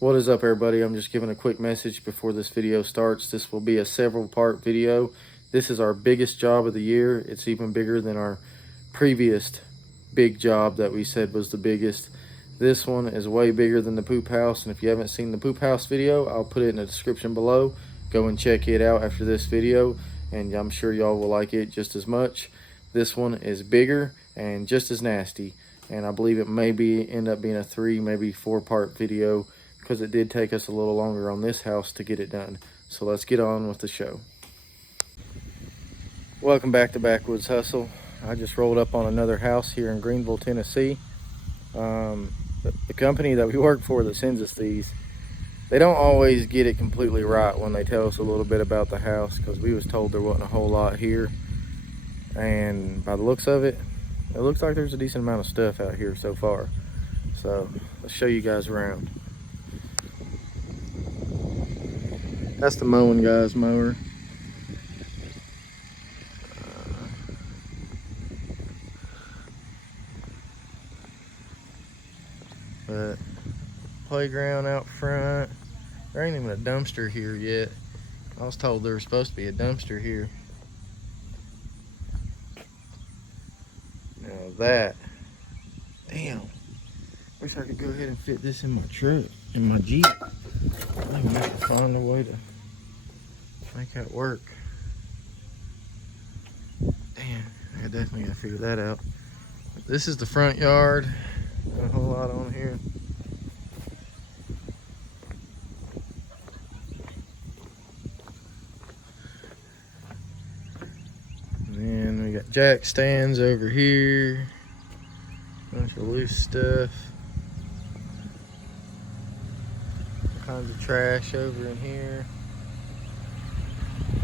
What is up, everybody? I'm just giving a quick message before this video starts. This will be a several part video. This is our biggest job of the year. It's even bigger than our previous big job that we said was the biggest. This one is way bigger than the poop house, and if you haven't seen the poop house video, I'll put it in the description below. Go and check it out after this video, and I'm sure y'all will like it just as much. This one is bigger and just as nasty, and I believe it may end up being a 3, maybe 4 part video, because it did take us a little longer on this house to get it done. So let's get on with the show. Welcome back to Backwoods Hustle. I just rolled up on another house here in Greenville, Tennessee. The company that we work for that sends us these, they don't always get it completely right when they tell us a little bit about the house, because we was told there wasn't a whole lot here, and by the looks of it, it looks like there's a decent amount of stuff out here so far. So let's show you guys around. That's the mowing guy's mower. But playground out front. There ain't even a dumpster here yet. I was told there was supposed to be a dumpster here. Now that, damn, wish I could go ahead and fit this in my truck, in my Jeep. I might have to find a way to make that work. Damn, I definitely gotta figure that out. This is the front yard. Got a whole lot on here. And then we got jack stands over here. Bunch of loose stuff. All kinds of trash over in here.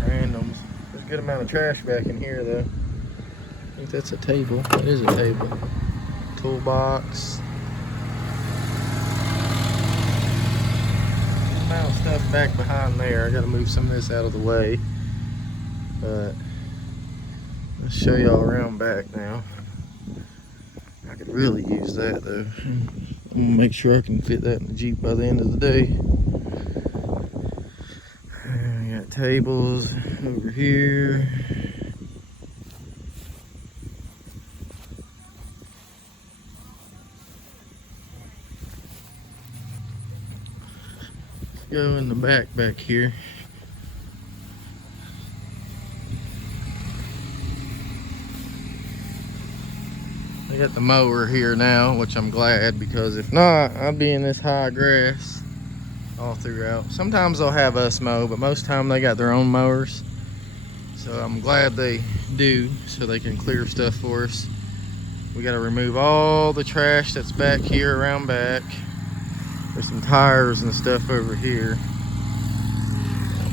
Randoms. There's a good amount of trash back in here though. I think that's a table. That is a table. Toolbox. Amount of stuff back behind there. I gotta move some of this out of the way. But let's show y'all around back now. I could really use that though. I'm gonna make sure I can fit that in the Jeep by the end of the day. We got tables over here. Go in the back here. I got the mower here now, which I'm glad, because if not, I'd be in this high grass all throughout. Sometimes they'll have us mow, but most time they got their own mowers. So I'm glad they do, so they can clear stuff for us. We got to remove all the trash that's back here around back. There's some tires and stuff over here.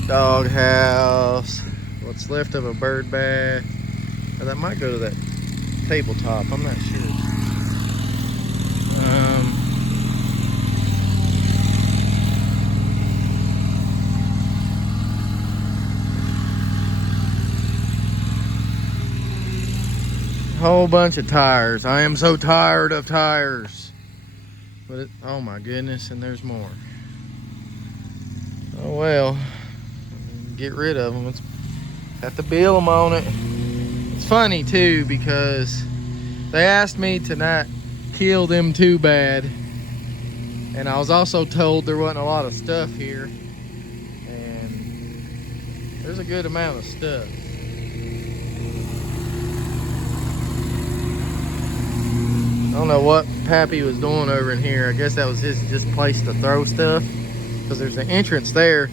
Dog house. What's left of a bird bath. Now that might go to that tabletop. I'm not sure. Whole bunch of tires. I am so tired of tires. But oh my goodness, and there's more. Oh well, get rid of them. It's have to bill them on it. It's funny too, because they asked me to not kill them too bad, and I was also told there wasn't a lot of stuff here, and there's a good amount of stuff. I don't know what Pappy was doing over in here. I guess that was his just place to throw stuff, because there's an entrance there.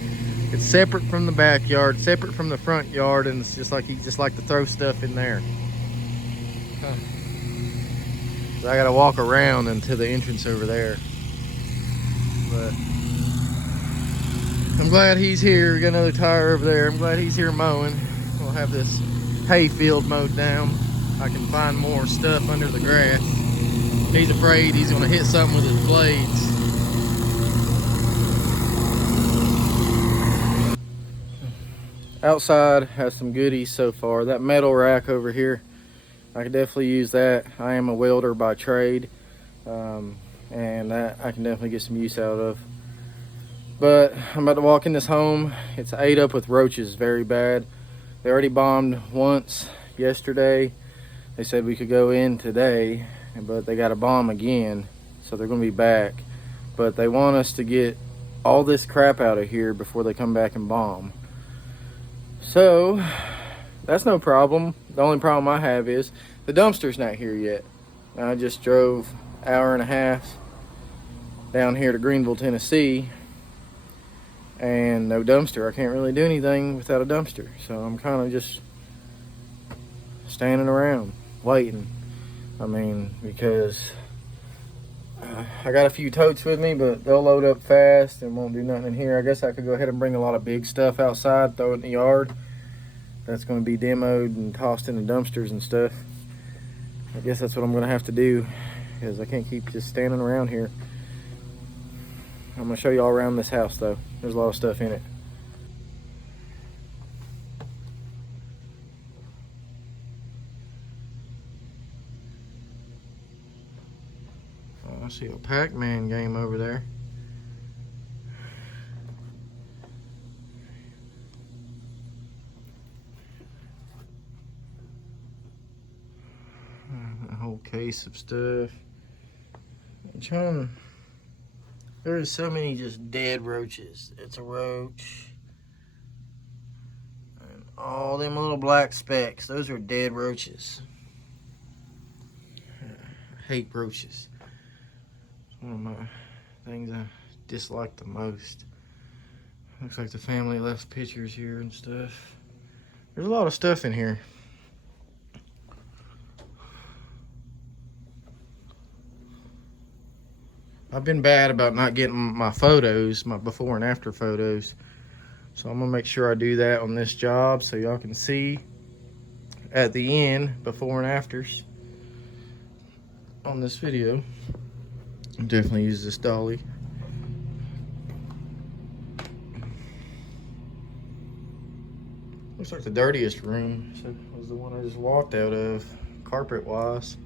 It's separate from the backyard, separate from the front yard, and it's just like he just liked to throw stuff in there. So I gotta walk around into the entrance over there. But I'm glad he's here. We got another tire over there. I'm glad he's here mowing. We'll have this hay field mowed down. I can find more stuff under the grass. He's afraid he's gonna hit something with his blades. Outside has some goodies so far. That metal rack over here, I could definitely use that. I am a welder by trade, and that I can definitely get some use out of. But I'm about to walk in this home. It's ate up with roaches very bad. They already bombed once yesterday. They said we could go in today, but they got a bomb again, so they're gonna be back. But they want us to get all this crap out of here before they come back and bomb. So that's no problem. The only problem I have is the dumpster's not here yet. I just drove an hour and a half down here to Greenville, Tennessee, and no dumpster. I can't really do anything without a dumpster, so I'm kind of just standing around waiting. I mean, because I got a few totes with me, but they'll load up fast and won't do nothing in here. I guess I could go ahead and bring a lot of big stuff outside, throw it in the yard. That's going to be demoed and tossed in the dumpsters and stuff. I guess that's what I'm going to have to do, because I can't keep just standing around here. I'm going to show you all around this house, though. There's a lot of stuff in it. Oh, I see a Pac-Man game over there. A whole case of stuff. I'm trying. There are so many just dead roaches. It's a roach. And all them little black specks, those are dead roaches. I hate roaches. It's one of my things I dislike the most. Looks like the family left pictures here and stuff. There's a lot of stuff in here. I've been bad about not getting my photos, my before and after photos. So I'm gonna make sure I do that on this job so y'all can see at the end, before and afters on this video. I'll definitely use this dolly. Looks like the dirtiest room was the one I just walked out of, carpet wise.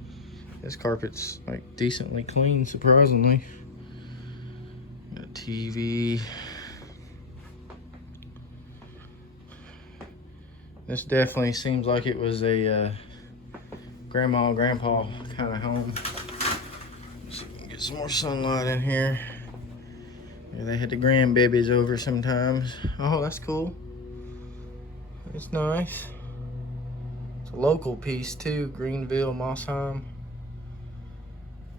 This carpet's like decently clean, surprisingly. Got a TV. This definitely seems like it was a grandma and grandpa kind of home. So we can get some more sunlight in here. Yeah, they had the grandbabies over sometimes. Oh, that's cool. It's nice. It's a local piece too, Greenville, Mossheim.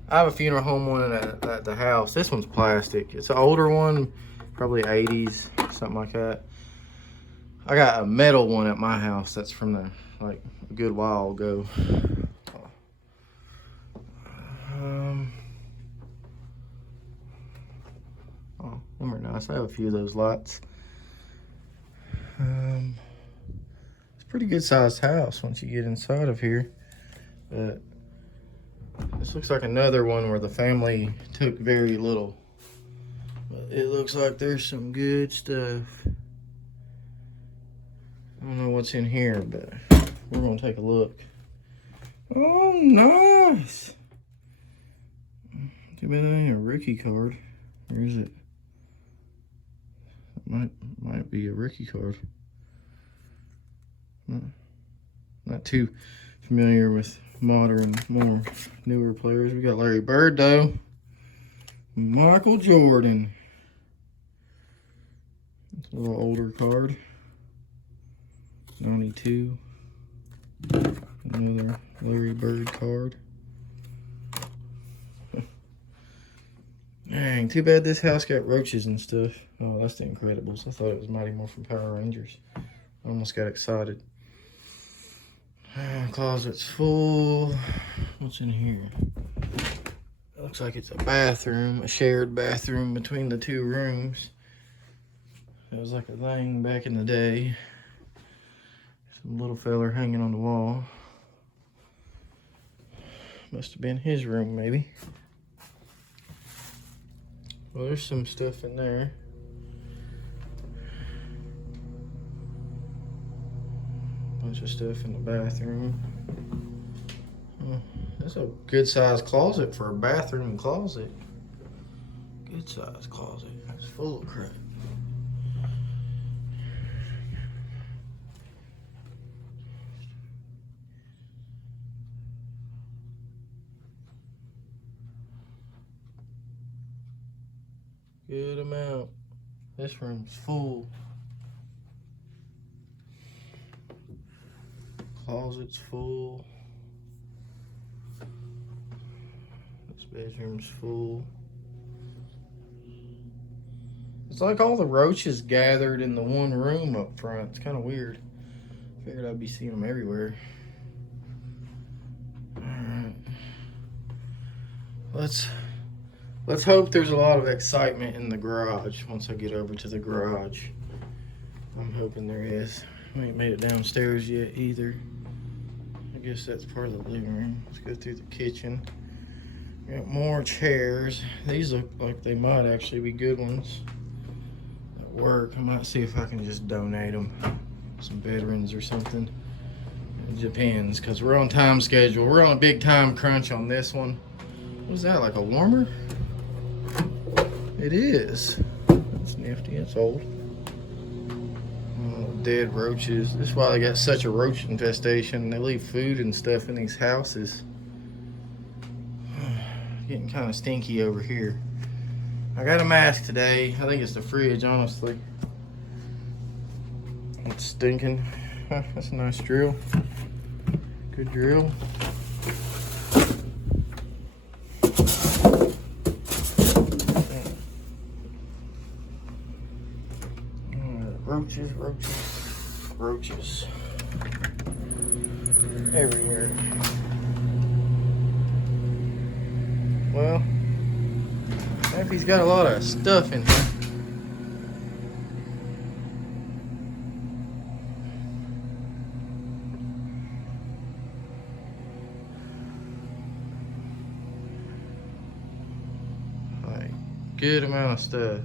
I have a funeral home one at the house. This one's plastic. It's an older one, probably 80s, something like that. I got a metal one at my house that's from like a good while ago. Oh, them are nice. I have a few of those lights. It's a pretty good sized house once you get inside of here. But this looks like another one where the family took very little. But it looks like there's some good stuff. I don't know what's in here, but we're gonna take a look. Oh, nice. Too bad that ain't a rookie card. Or is it? It might be a rookie card. Not too familiar with modern, more newer players. We got Larry Bird though. Michael Jordan. It's a little older card. 92. Another Larry Bird card. Dang, too bad this house got roaches and stuff. Oh, that's the Incredibles. I thought it was Mighty Morphin Power Rangers. I almost got excited. Closet's full. What's in here? It looks like it's a bathroom, a shared bathroom between the two rooms. It was like a thing back in the day. Some little feller hanging on the wall. Must have been his room, maybe. Well, there's some stuff in there. Bunch of stuff in the bathroom. Oh, that's a good sized closet for a bathroom closet. Good sized closet. It's full of crap. Good amount. This room's full. Closet's full. This bedroom's full. It's like all the roaches gathered in the one room up front. It's kind of weird. Figured I'd be seeing them everywhere. Alright. Let's hope there's a lot of excitement in the garage once I get over to the garage. I'm hoping there is. I ain't made it downstairs yet either. I guess that's part of the living room. Let's go through the kitchen. Got more chairs. These look like they might actually be good ones at work. I might see if I can just donate them. Some veterans or something. It depends, because we're on time schedule. We're on a big time crunch on this one. What's that, like a warmer? It is. That's nifty. It's old. Oh, dead roaches. This is why they got such a roach infestation. They leave food and stuff in these houses. Getting kind of stinky over here. I got a mask today. I think it's the fridge, honestly. It's stinking. That's a nice drill. Good drill. Roaches, roaches, roaches. Everywhere. Well, Effie's got a lot of stuff in here. Like, good amount of stuff.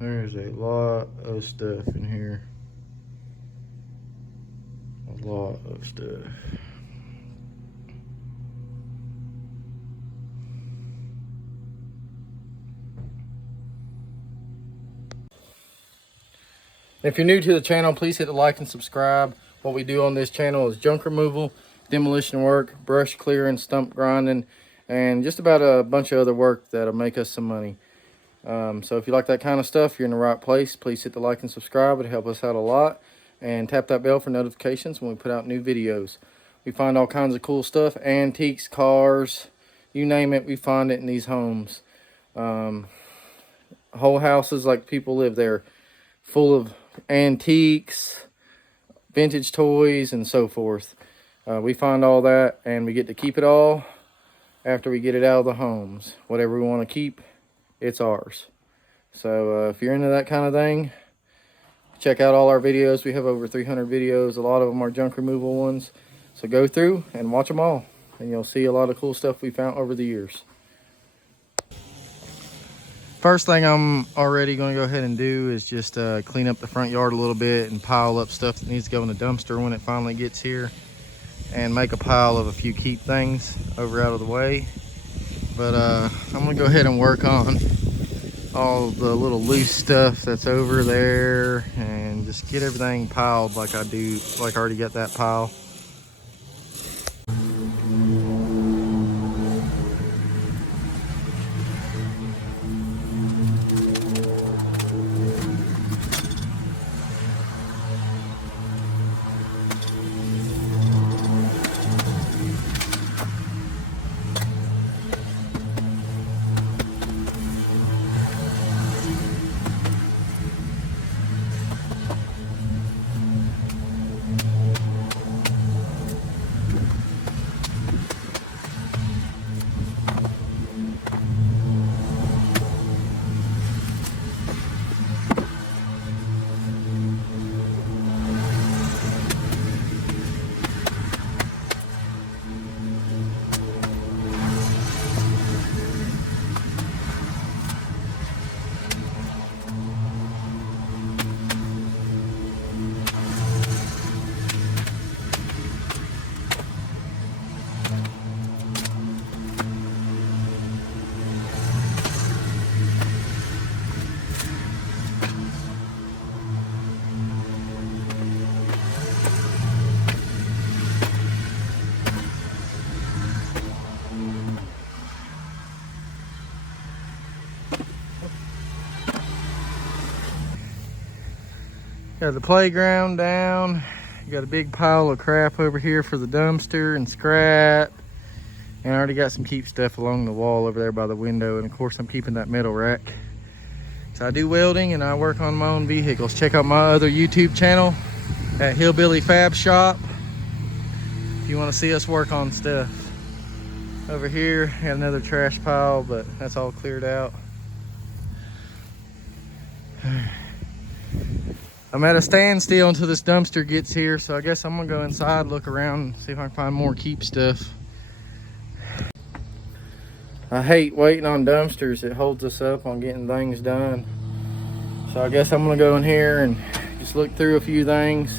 There's a lot of stuff in here. A lot of stuff. If you're new to the channel, please hit the like and subscribe. What we do on this channel is junk removal, demolition work, brush clearing, stump grinding, and just about a bunch of other work that'll make us some money. So if you like that kind of stuff, you're in the right place. Please hit the like and subscribe. It'll help us out a lot. And tap that bell for notifications when we put out new videos. We find all kinds of cool stuff. Antiques, cars, you name it, we find it in these homes. Whole houses like people live there, full of antiques, vintage toys, and so forth. We find all that, and we get to keep it all after we get it out of the homes. Whatever we want to keep, it's ours. So if you're into that kind of thing, check out all our videos. We have over 300 videos. A lot of them are junk removal ones. So go through and watch them all, and you'll see a lot of cool stuff we found over the years. First thing I'm already going to go ahead and do is just clean up the front yard a little bit and pile up stuff that needs to go in the dumpster when it finally gets here, and make a pile of a few keep things over out of the way. But I'm going to go ahead and work on all the little loose stuff that's over there and just get everything piled like I do, like I already got that pile. Got the playground down. Got a big pile of crap over here for the dumpster and scrap. And I already got some keep stuff along the wall over there by the window. And of course I'm keeping that metal rack. So I do welding and I work on my own vehicles. Check out my other YouTube channel at Hillbilly Fab Shop if you want to see us work on stuff. Over here, got another trash pile, but that's all cleared out. I'm at a standstill until this dumpster gets here, so I guess I'm gonna go inside, look around, and see if I can find more keep stuff. I hate waiting on dumpsters. It holds us up on getting things done. So I guess I'm gonna go in here and just look through a few things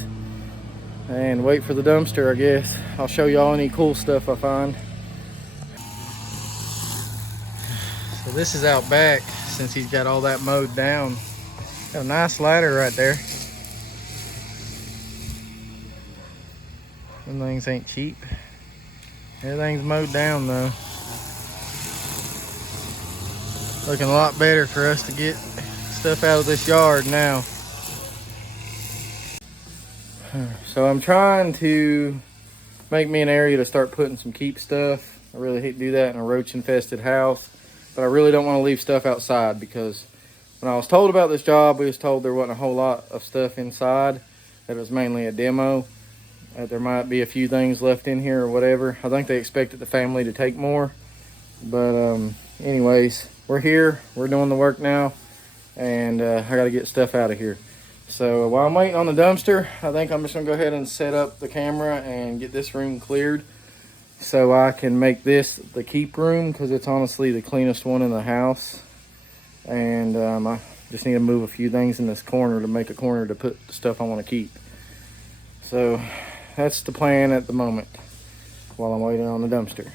and wait for the dumpster, I guess. I'll show y'all any cool stuff I find. So this is out back since he's got all that mowed down. Got a nice ladder right there. Them things ain't cheap. Everything's mowed down though. Looking a lot better for us to get stuff out of this yard now. So I'm trying to make me an area to start putting some keep stuff. I really hate to do that in a roach infested house. But I really don't want to leave stuff outside because when I was told about this job, we was told there wasn't a whole lot of stuff inside. That it was mainly a demo. That there might be a few things left in here or whatever. I think they expected the family to take more. But anyways, we're here. We're doing the work now. And I got to get stuff out of here. So while I'm waiting on the dumpster, I think I'm just going to go ahead and set up the camera and get this room cleared. So I can make this the keep room because it's honestly the cleanest one in the house. And I just need to move a few things in this corner to make a corner to put the stuff I want to keep. So that's the plan at the moment while I'm waiting on the dumpster.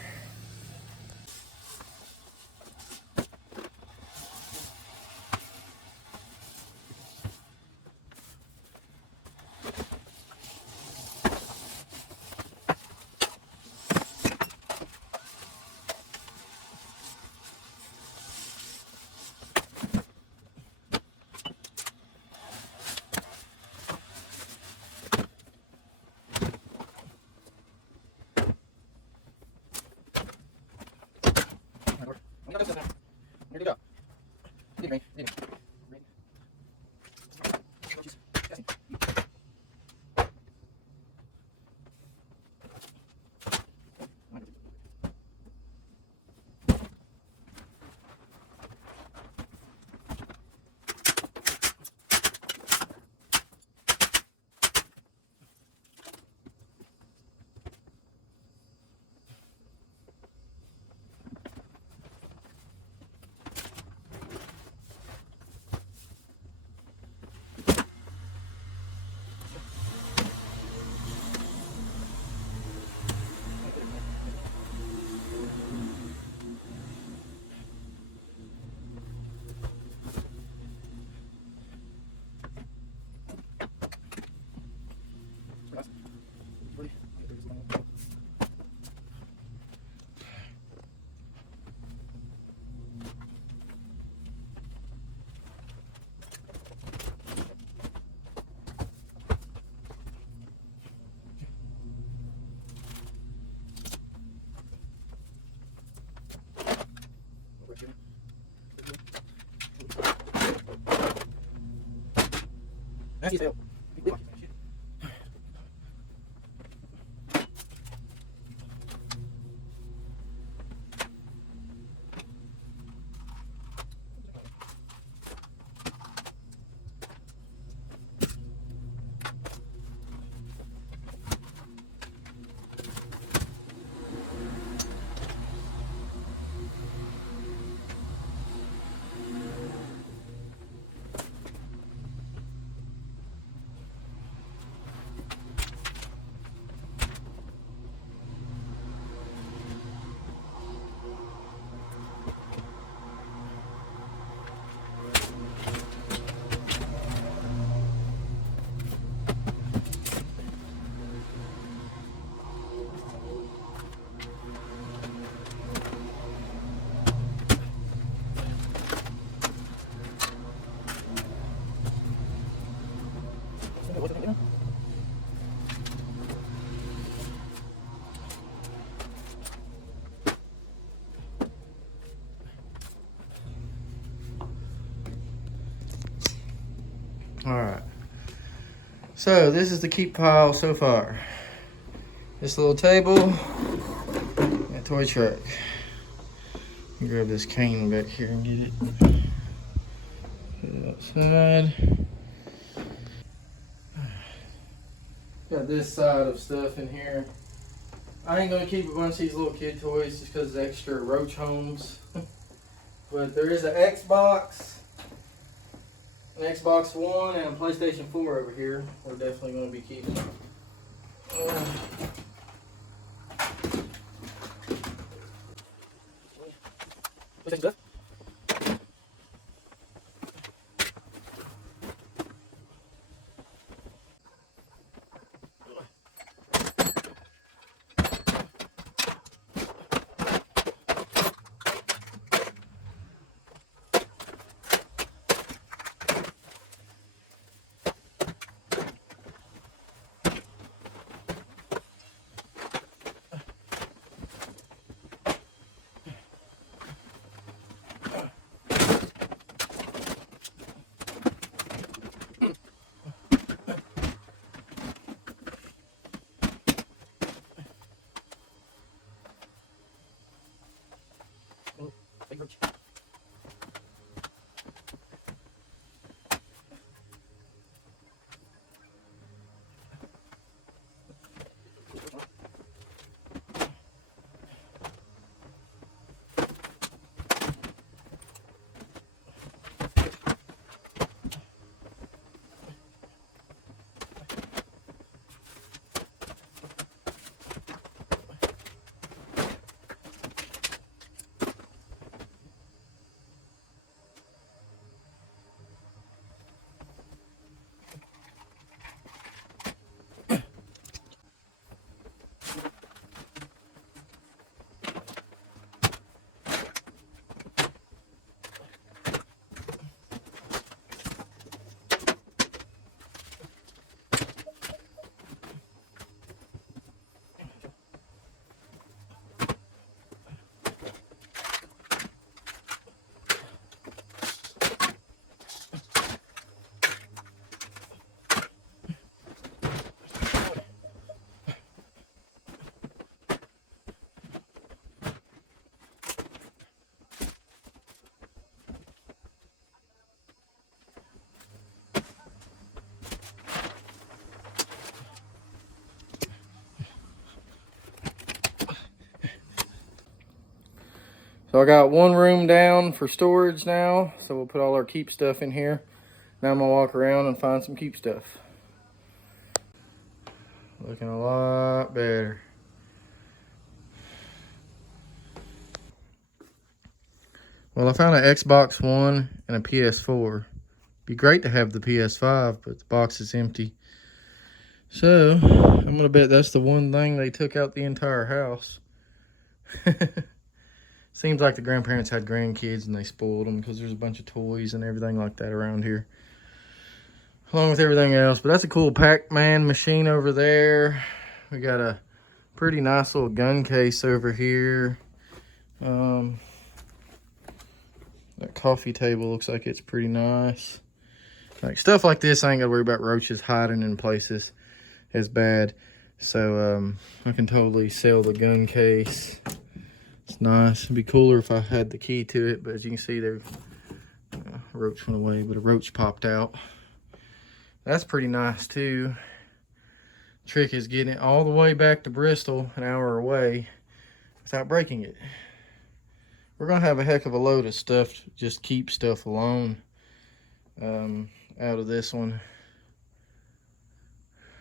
Nasty fail. So this is the keep pile so far. This little table, that toy truck. Grab this cane back here and get it. Put it outside. Got this side of stuff in here. I ain't gonna keep a bunch of these little kid toys just because it's extra roach homes. But there is an Xbox One, and a PlayStation 4 over here. We're definitely gonna be keeping. PlayStation stuff. So I got one room down for storage now, so we'll put all our keep stuff in here. Now I'm gonna walk around and find some keep stuff. Looking a lot better. Well, I found an Xbox One and a PS4. Be great to have the PS5, but the box is empty. So I'm gonna bet that's the one thing they took out the entire house. Seems like the grandparents had grandkids and they spoiled them because there's a bunch of toys and everything like that around here, along with everything else. But that's a cool Pac-Man machine over there. We got a pretty nice little gun case over here. That coffee table looks like it's pretty nice. Like stuff like this, I ain't gotta worry about roaches hiding in places as bad. So I can totally sell the gun case. It's nice. It'd be cooler if I had the key to it, but as you can see there, a roach went away, but a roach popped out. That's pretty nice too. Trick is getting it all the way back to Bristol, an hour away, without breaking it. We're gonna have a heck of a load of stuff, just keep stuff alone, out of this one.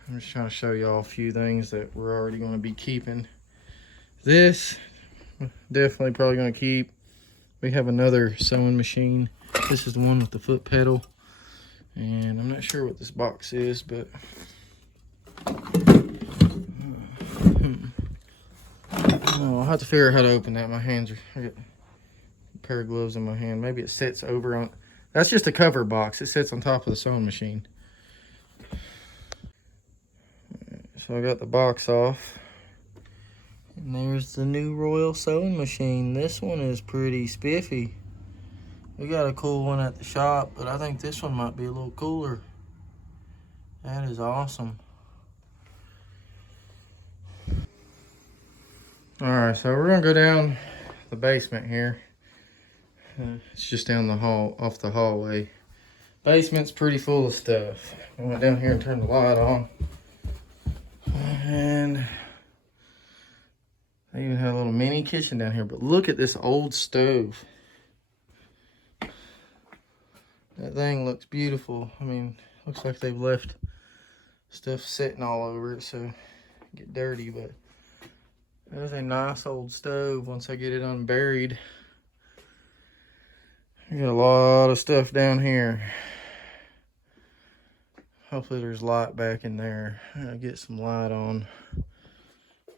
I'm just trying to show y'all a few things that we're already gonna be keeping. This, definitely probably gonna keep. We have another sewing machine. This is the one with the foot pedal, and I'm not sure what this box is, but I'll have to figure out how to open that. My hands are, I got a pair of gloves in my hand. Maybe it sits over on, that's just a cover box. It sits on top of the sewing machine. So I got the box off. And there's the new Royal sewing machine. This one is pretty spiffy. We got a cool one at the shop, but I think this one might be a little cooler. That is awesome. All right, so we're gonna go down the basement here. It's just down the hall, off the hallway. Basement's pretty full of stuff. I went down here and turned the light on. And I even had a little mini kitchen down here, but look at this old stove. That thing looks beautiful. I mean, looks like they've left stuff sitting all over it, so get dirty, but there's a nice old stove once I get it unburied. I got a lot of stuff down here. Hopefully there's light back in there. I'll get some light on.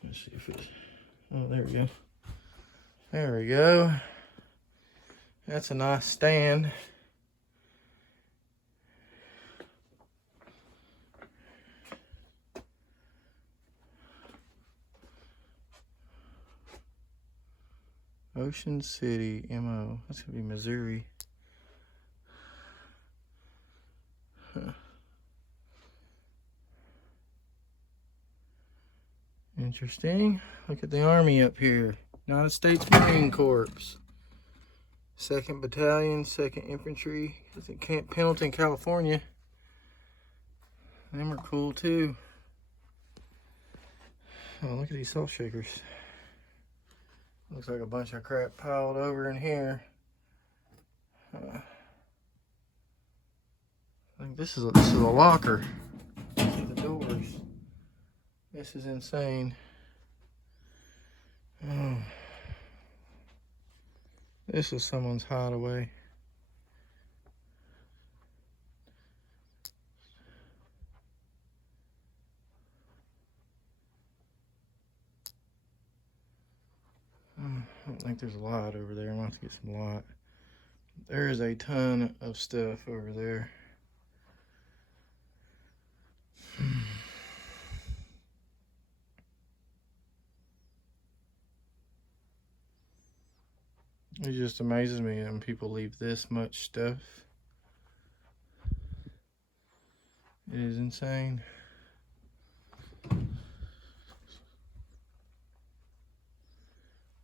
Let's see if it's, oh, there we go. There we go. That's a nice stand. Ocean City, MO. That's gonna be Missouri. Huh. Interesting. Look at the Army up here. United States Marine Corps. 2nd Battalion, 2nd Infantry. It's in Camp Pendleton, California. Them are cool too. Oh, look at these salt shakers. Looks like a bunch of crap piled over in here. I think this is a locker. See the doors. This is insane. Oh. This is someone's hideaway. I don't think there's a light over there. I'm gonna have to get some light. There is a ton of stuff over there. It just amazes me when people leave this much stuff. It is insane.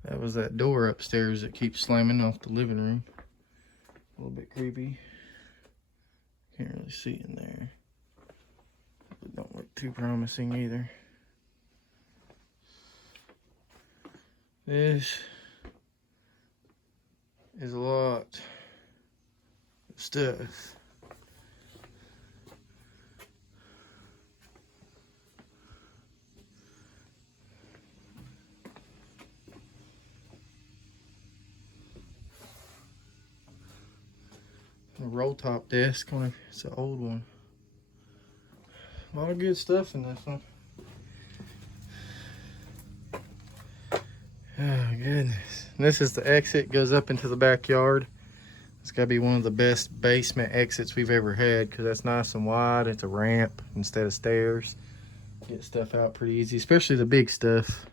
That was that door upstairs that keeps slamming off the living room. A little bit creepy. Can't really see in there. It don't look too promising either. This is a lot of stuff. A roll top desk, it's an old one. A lot of good stuff in this one. Oh goodness. And this is the exit, goes up into the backyard. It's gotta be one of the best basement exits we've ever had because that's nice and wide. It's a ramp instead of stairs. Get stuff out pretty easy, especially the big stuff.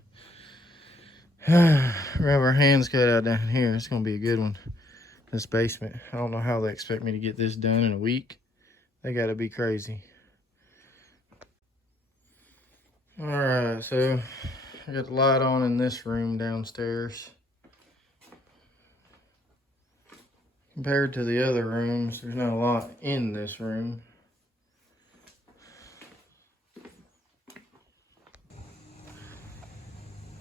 We have our hands cut out down here. It's gonna be a good one. This basement. I don't know how they expect me to get this done in a week. They gotta be crazy. Alright, so I got the light on in this room downstairs. Compared to the other rooms, there's not a lot in this room.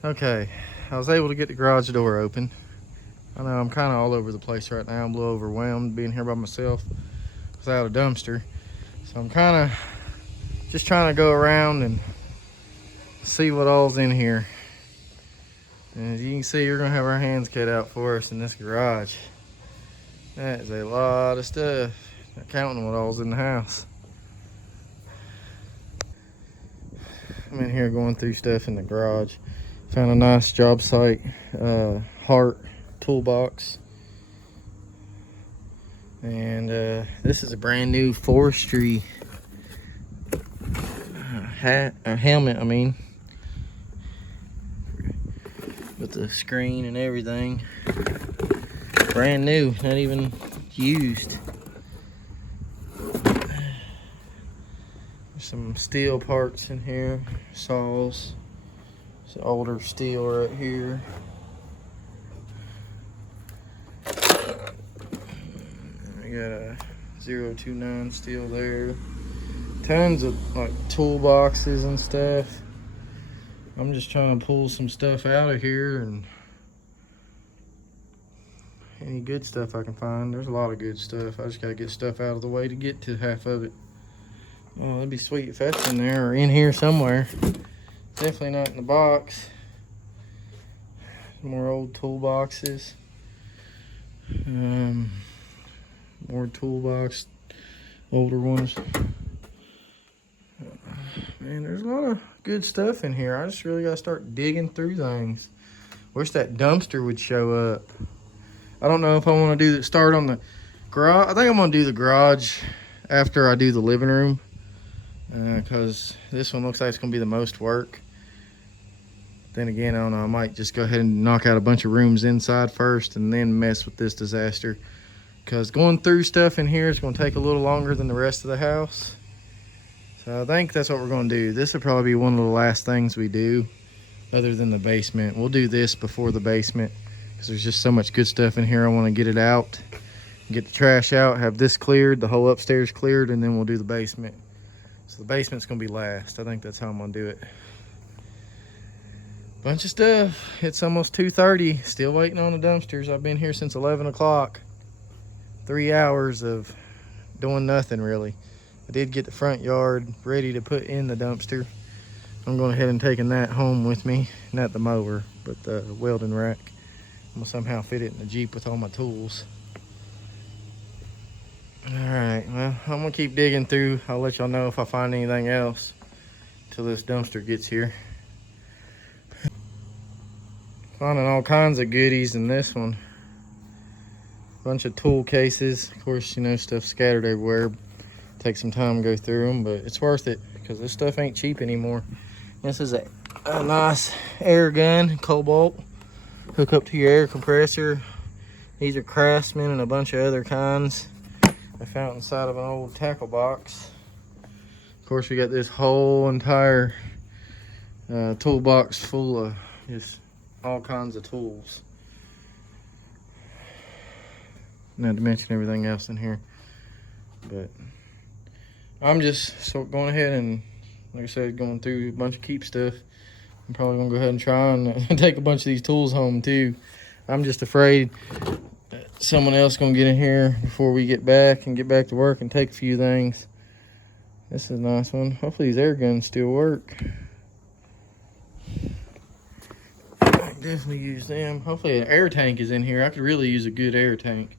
Okay, I was able to get the garage door open. I know I'm kind of all over the place right now. I'm a little overwhelmed being here by myself without a dumpster. So I'm kind of just trying to go around and see what all's in here. And as you can see, we're gonna have our hands cut out for us in this garage. That is a lot of stuff, not counting what all's in the house. I'm in here going through stuff in the garage. Found a nice job site, Heart toolbox. And this is a brand new forestry helmet, I mean. With the screen and everything. Brand new, not even used. There's some steel parts in here, saws. It's older steel right here. We got a 029 steel there. Tons of like toolboxes and stuff. I'm just trying to pull some stuff out of here, and any good stuff I can find. There's a lot of good stuff. I just gotta get stuff out of the way to get to half of it. Oh, that'd be sweet if that's in there or in here somewhere. Definitely not in the box. More old toolboxes. More toolbox, older ones. Man, there's a lot of good stuff in here. I just really gotta start digging through things. Wish that dumpster would show up. I don't know if I want to start on the garage. I think I'm gonna do the garage after I do the living room, because this one looks like it's gonna be the most work. Then again, I don't know, I might just go ahead and knock out a bunch of rooms inside first and then mess with this disaster, because going through stuff in here is going to take a little longer than the rest of the house. So I think that's what we're going to do. This will probably be one of the last things we do other than the basement. We'll do this before the basement because there's just so much good stuff in here. I want to get it out, get the trash out, have this cleared, the whole upstairs cleared, and then we'll do the basement. So the basement's going to be last. I think that's how I'm going to do it. Bunch of stuff. It's almost 2:30. Still waiting on the dumpsters. I've been here since 11 o'clock. 3 hours of doing nothing really. I did get the front yard ready to put in the dumpster. I'm going ahead and taking that home with me. Not the mower, but the welding rack. I'm gonna somehow fit it in the Jeep with all my tools. All right, well, I'm gonna keep digging through. I'll let y'all know if I find anything else till this dumpster gets here. Finding all kinds of goodies in this one. Bunch of tool cases. Of course, you know, stuff scattered everywhere. Take some time to go through them, but it's worth it because this stuff ain't cheap anymore. This is a nice air gun, Cobalt. Hook up to your air compressor. These are Craftsman and a bunch of other kinds. I found inside of an old tackle box. Of course, we got this whole entire toolbox full of just all kinds of tools. Not to mention everything else in here. But I'm just going ahead and, like I said, going through a bunch of keep stuff. I'm probably gonna go ahead and try and take a bunch of these tools home too. I'm just afraid that someone else gonna get in here before we get back and get back to work and take a few things. This is a nice one. Hopefully these air guns still work. Definitely use them. Hopefully an air tank is in here. I could really use a good air tank.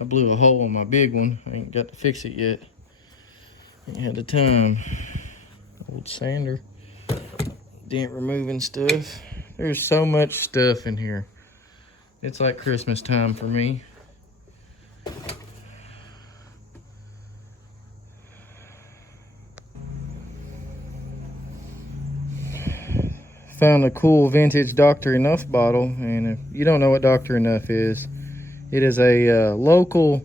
I blew a hole in my big one. I ain't got to fix it yet. Ain't had the time. Old sander. Dent removing stuff. There's so much stuff in here. It's like Christmas time for me. Found a cool vintage Dr. Enough bottle, and if you don't know what Dr. Enough is, it is a local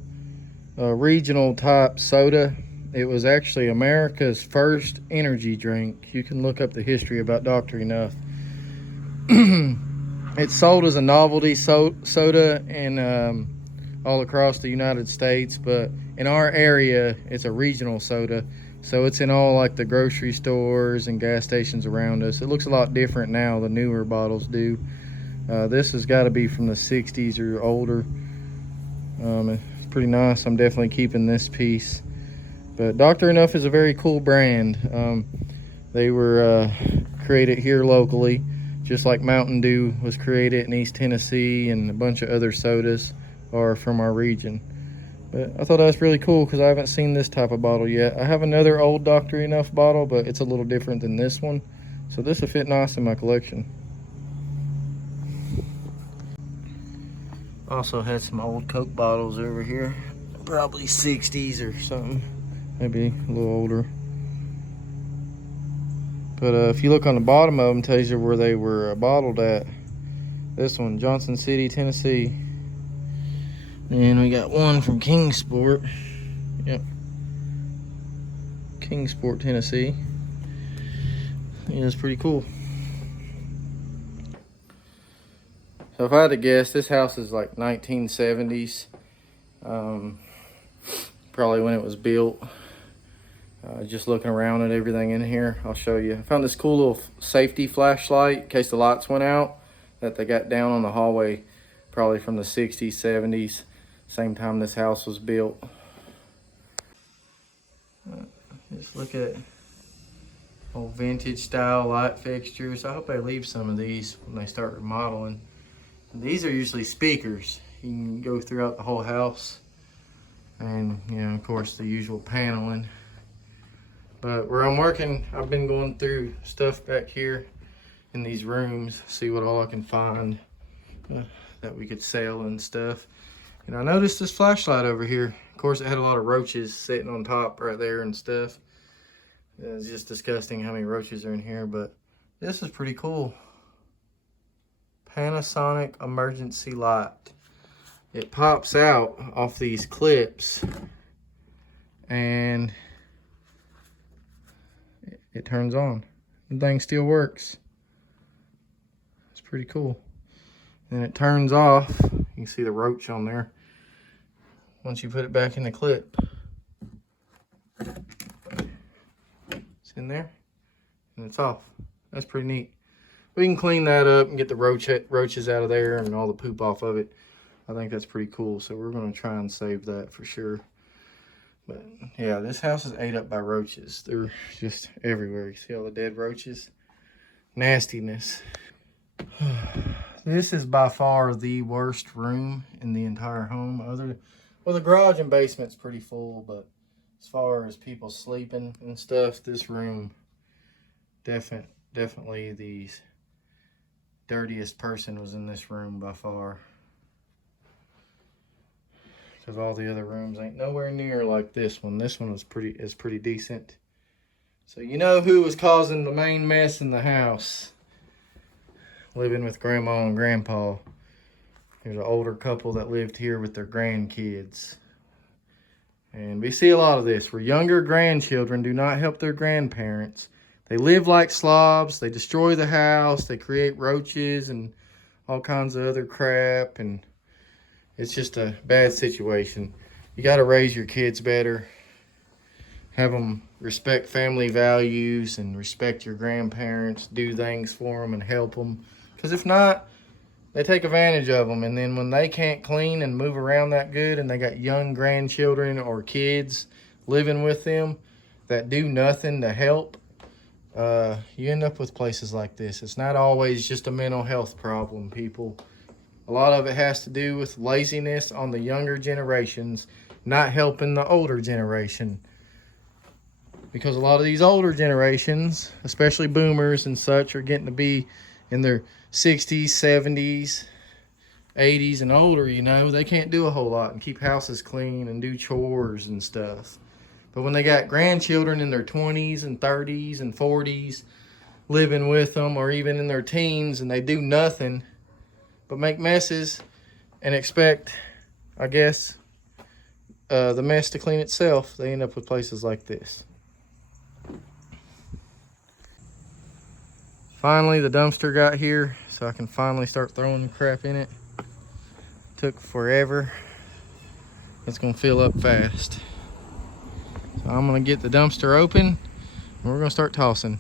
regional type soda. It was actually America's first energy drink. You can look up the history about Dr. Enough. It's sold as a novelty soda in all across the United States, but in our area it's a regional soda. So it's in all like the grocery stores and gas stations around us. It looks a lot different now, the newer bottles do. This has got to be from the 60s or older. It's pretty nice. I'm definitely keeping this piece. But Dr. Enough is a very cool brand. They were created here locally, just like Mountain Dew was created in East Tennessee, and a bunch of other sodas are from our region. But I thought that was really cool because I haven't seen this type of bottle yet. I have another old Dr. Enough bottle, but it's a little different than this one. So this will fit nice in my collection. Also had some old Coke bottles over here. Probably 60s or something. Maybe a little older. But if you look on the bottom of them, it tells you where they were bottled at. This one, Johnson City, Tennessee. And we got one from Kingsport. Yep. Kingsport, Tennessee. Yeah, it's pretty cool. So if I had to guess, this house is like 1970s. Probably when it was built. Just looking around at everything in here, I'll show you. I found this cool little safety flashlight in case the lights went out that they got down on the hallway, probably from the 60s, 70s, same time this house was built. Just look at old vintage style light fixtures. I hope they leave some of these when they start remodeling. And these are usually speakers. You can go throughout the whole house. And, you know, of course, the usual paneling. But where I'm working, I've been going through stuff back here in these rooms, see what all I can find that we could sell and stuff. And I noticed this flashlight over here. Of course, it had a lot of roaches sitting on top right there and stuff. It's just disgusting how many roaches are in here, but this is pretty cool. Panasonic emergency light. It pops out off these clips and it turns on. The thing still works. It's pretty cool. Then it turns off. You can see the roach on there once you put it back in the clip. It's in there and it's off. That's pretty neat. We can clean that up and get the roaches out of there and all the poop off of it. I think that's pretty cool, so we're going to try and save that for sure. But yeah, this house is ate up by roaches. They're just everywhere. You see all the dead roaches? Nastiness. This is by far the worst room in the entire home. Well, the garage and basement's pretty full, but as far as people sleeping and stuff, this room, definitely the dirtiest person was in this room by far. Because all the other rooms ain't nowhere near like this one. This one is pretty decent. So you know who was causing the main mess in the house? Living with Grandma and Grandpa. There's an older couple that lived here with their grandkids. And we see a lot of this, where younger grandchildren do not help their grandparents. They live like slobs, they destroy the house, they create roaches and all kinds of other crap, and it's just a bad situation. You got to raise your kids better. Have them respect family values and respect your grandparents. Do things for them and help them. Because if not, they take advantage of them. And then when they can't clean and move around that good and they got young grandchildren or kids living with them that do nothing to help, you end up with places like this. It's not always just a mental health problem, people. A lot of it has to do with laziness on the younger generations, not helping the older generation. Because a lot of these older generations, especially boomers and such, are getting to be in their 60s, 70s, 80s, and older, you know. They can't do a whole lot and keep houses clean and do chores and stuff. But when they got grandchildren in their 20s and 30s and 40s living with them, or even in their teens, and they do nothing but make messes and expect, I guess, the mess to clean itself, they end up with places like this. Finally, the dumpster got here, so I can finally start throwing crap in it. Took forever. It's gonna fill up fast. So I'm gonna get the dumpster open, and we're gonna start tossing.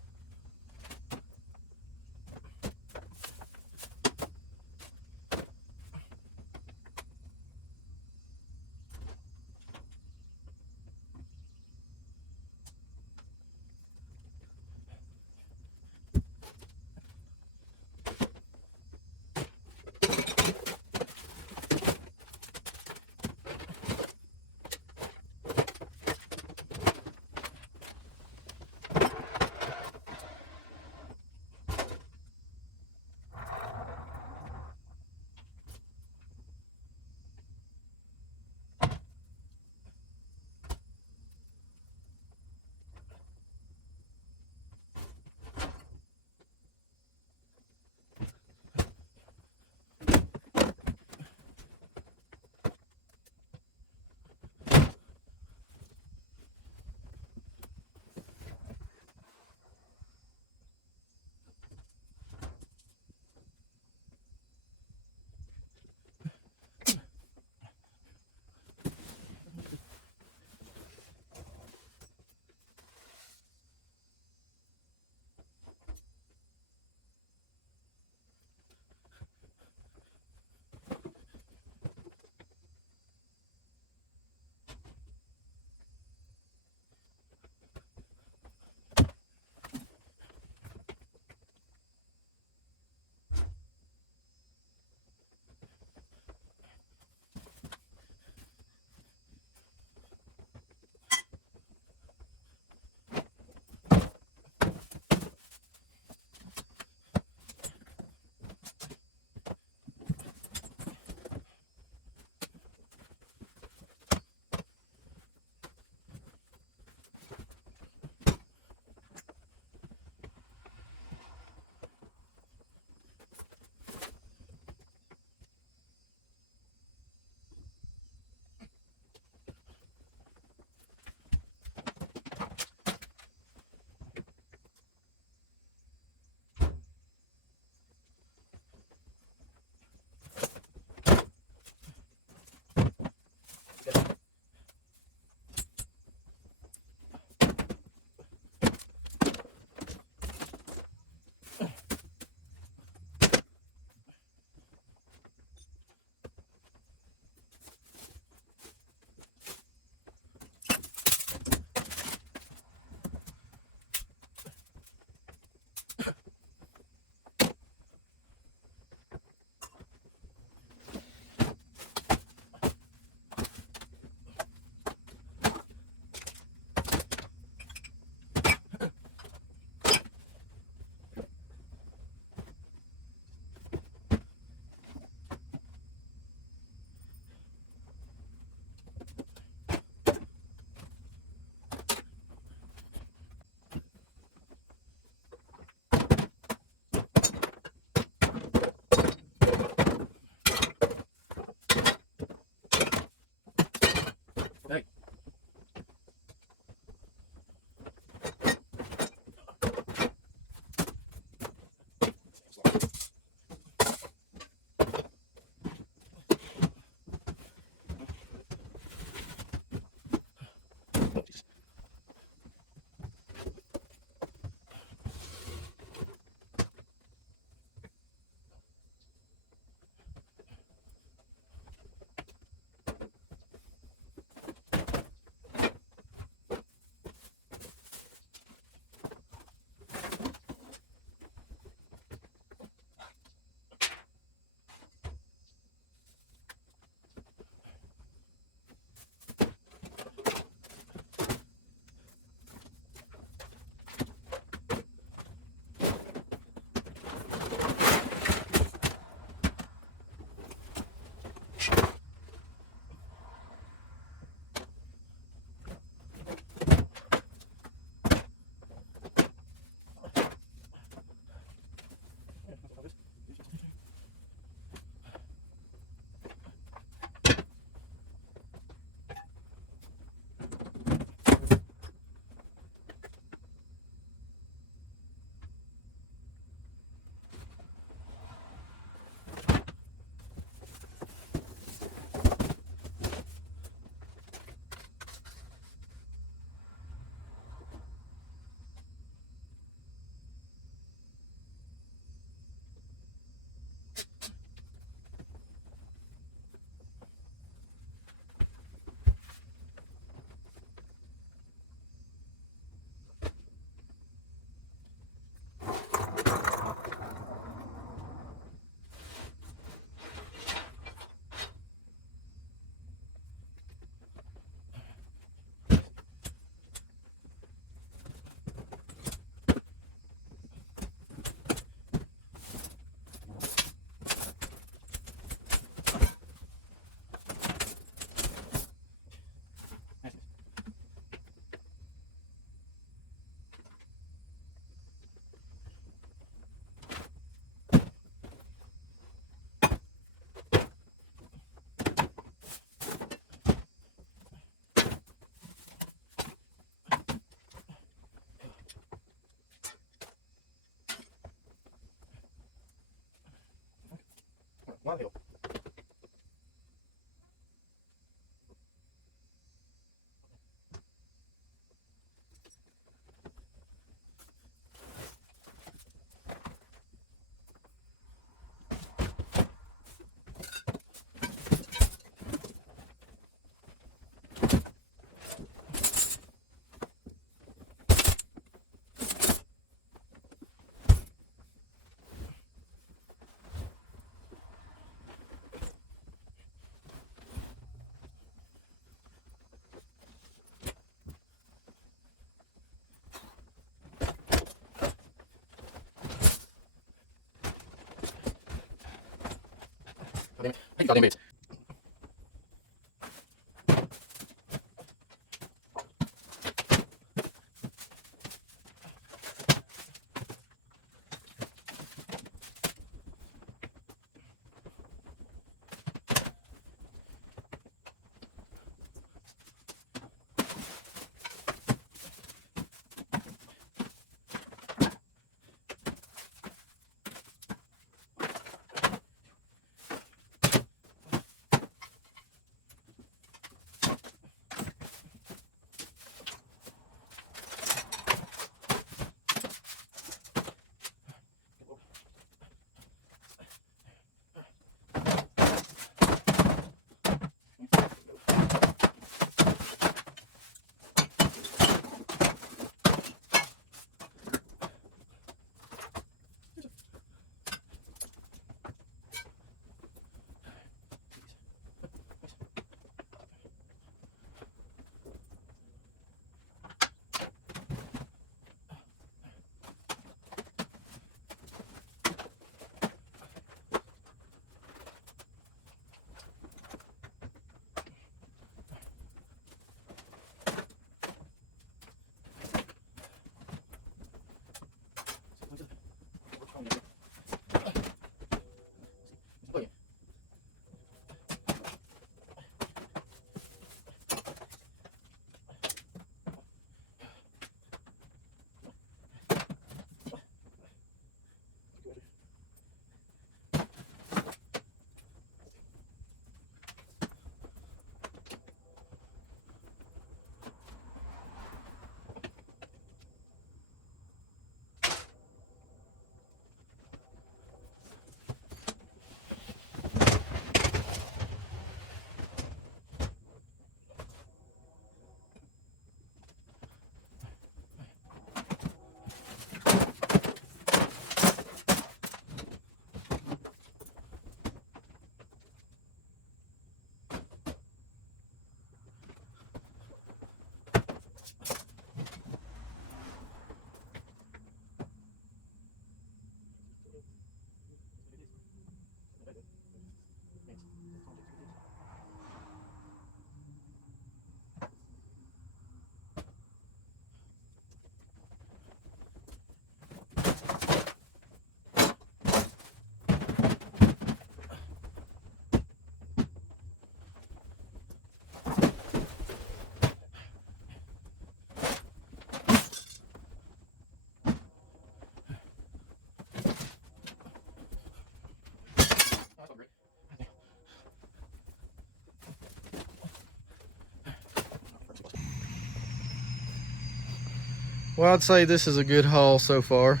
Well, I'd say this is a good haul so far.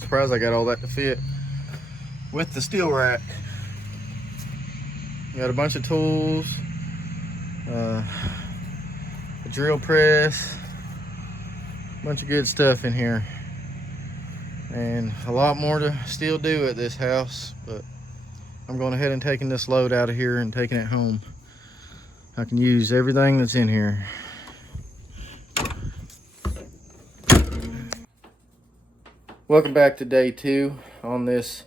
Surprised I got all that to fit with the steel rack. Got a bunch of tools, a drill press, a bunch of good stuff in here, and a lot more to still do at this house, but I'm going ahead and taking this load out of here and taking it home. I can use everything that's in here. Welcome back to day 2 on this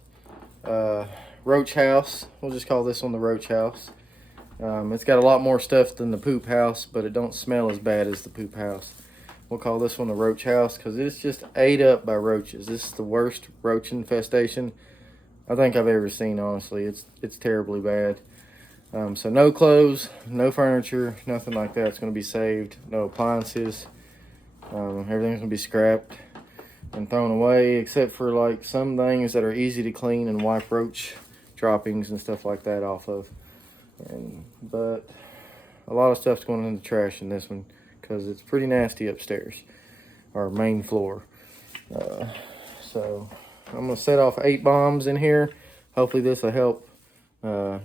roach house. We'll just call this one the roach house. It's got a lot more stuff than the poop house, but it don't smell as bad as the poop house. We'll call this one the roach house because it's just ate up by roaches. This is the worst roach infestation I think I've ever seen, honestly. It's terribly bad. So no clothes, no furniture, nothing like that. It's going to be saved. No appliances. Everything's going to be scrapped and thrown away, except for like some things that are easy to clean and wipe roach droppings and stuff like that off of. But a lot of stuff's going in the trash in this one because it's pretty nasty upstairs, our main floor. So I'm gonna set off 8 bombs in here. Hopefully this will help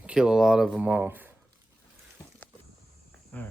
kill a lot of them off. All right.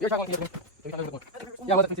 You're trying to yeah, what's up,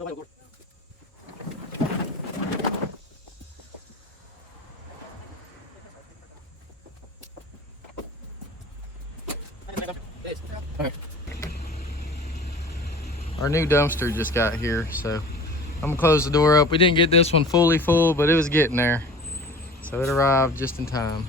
Okay. Our new dumpster just got here, so I'm gonna close the door up. We didn't get this one fully full, but it was getting there. So it arrived just in time.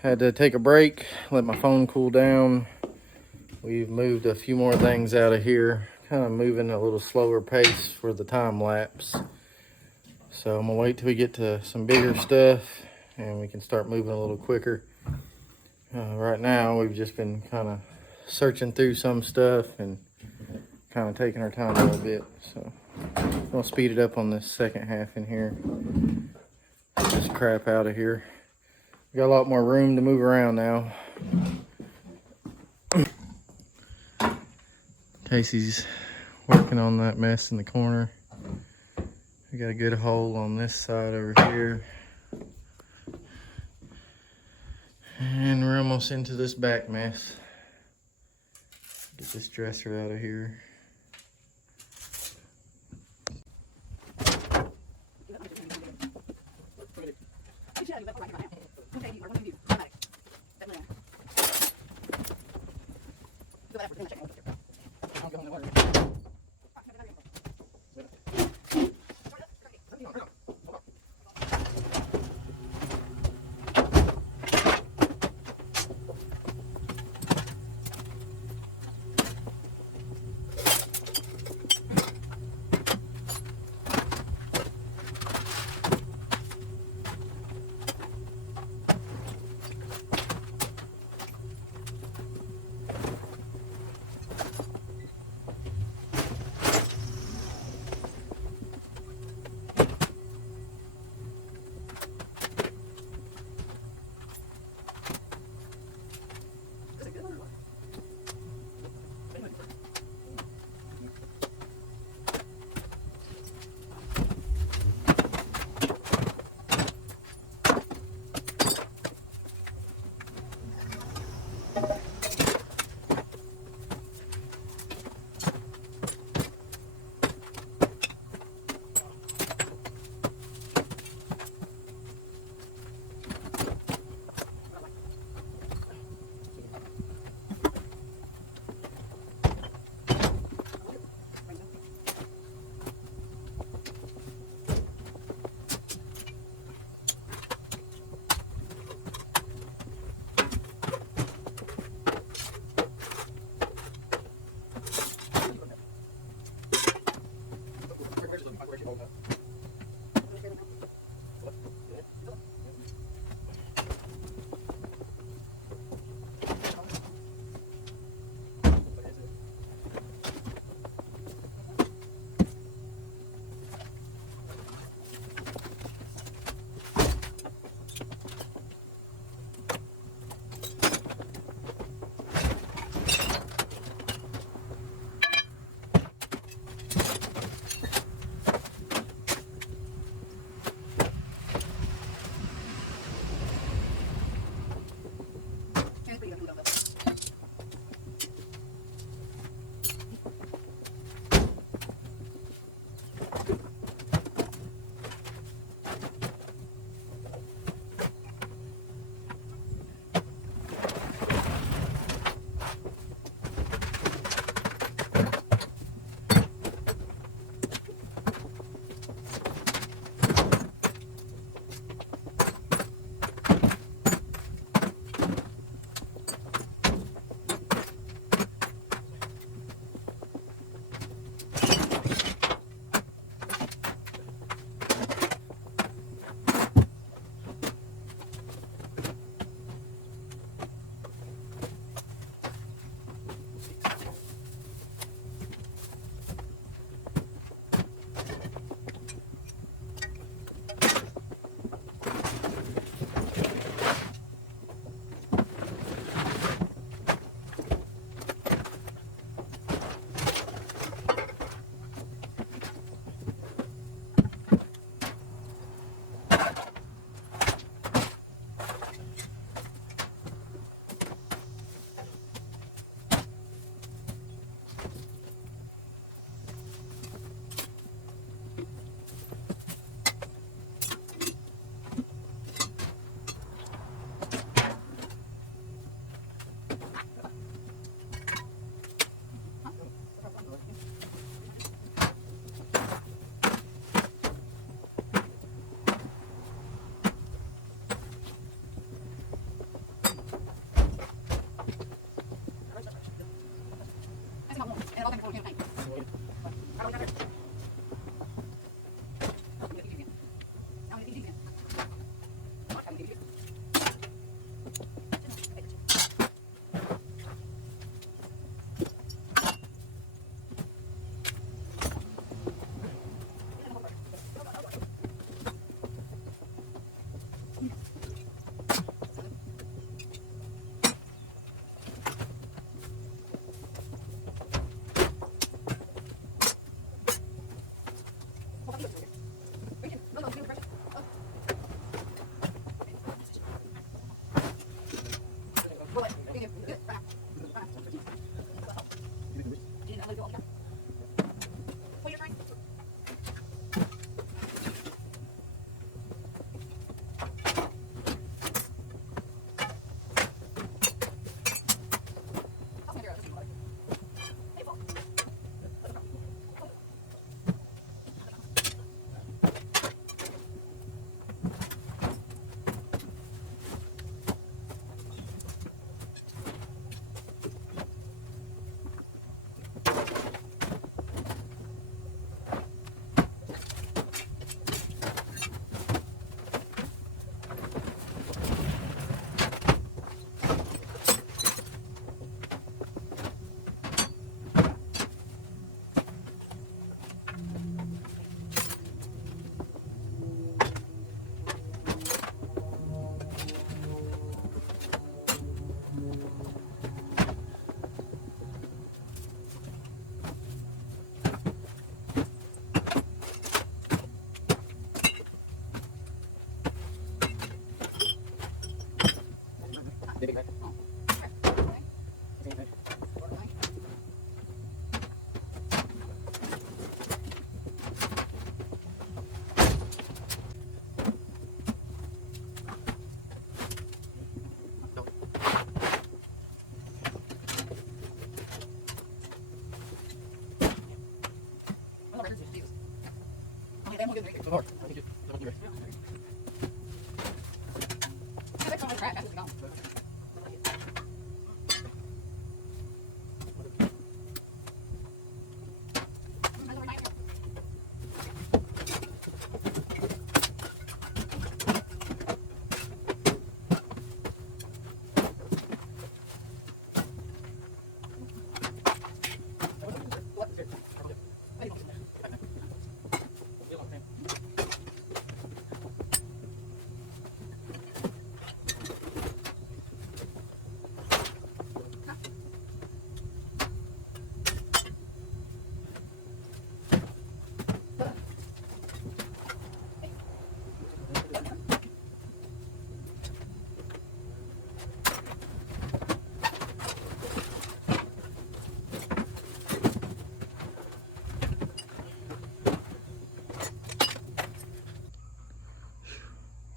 Had to take a break, let my phone cool down. We've moved a few more things out of here, kind of moving at a little slower pace for the time lapse. So I'm gonna wait till we get to some bigger stuff and we can start moving a little quicker. Right now we've just been kind of searching through some stuff and kind of taking our time a little bit. So I'm gonna speed it up on this second half in here. Get this crap out of here. We got a lot more room to move around now. Casey's working on that mess in the corner. We got a good hole on this side over here. And we're almost into this back mess. Get this dresser out of here.